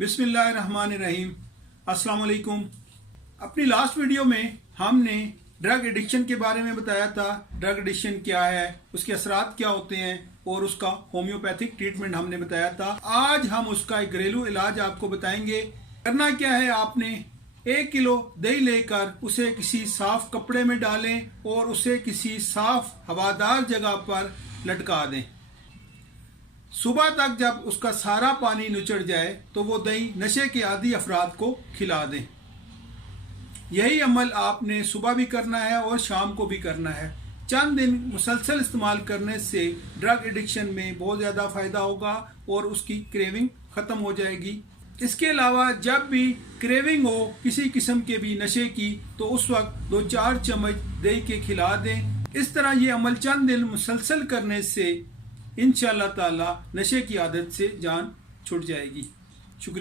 बिस्मिल्लाहिर्रहमानिर्रहीम। अस्सलाम वालेकुम। अपनी लास्ट वीडियो में हमने ड्रग एडिक्शन के बारे में बताया था। ड्रग एडिक्शन क्या है, उसके असरात क्या होते हैं और उसका होम्योपैथिक ट्रीटमेंट हमने बताया था। आज हम उसका एक घरेलू इलाज आपको बताएंगे। करना क्या है, आपने 1 किलो दही लेकर उसे किसी साफ कपड़े में डालें और उसे किसी साफ हवादार जगह पर लटका दें। सुबह तक जब उसका सारा पानी निचड़ जाए तो वो दही नशे के आदी अफराद को खिला दें। यही अमल आपने सुबह भी करना है और शाम को भी करना है। चंद दिन मुसलसल इस्तेमाल करने से ड्रग एडिक्शन में बहुत ज़्यादा फ़ायदा होगा और उसकी क्रेविंग ख़त्म हो जाएगी। इसके अलावा जब भी क्रेविंग हो किसी किस्म के भी नशे की तो उस वक्त 2-4 चम्मच दही के खिला दें। इस तरह ये अमल चंद दिन मुसलसल करने से इंशाअल्लाह ताला नशे की आदत से जान छूट जाएगी।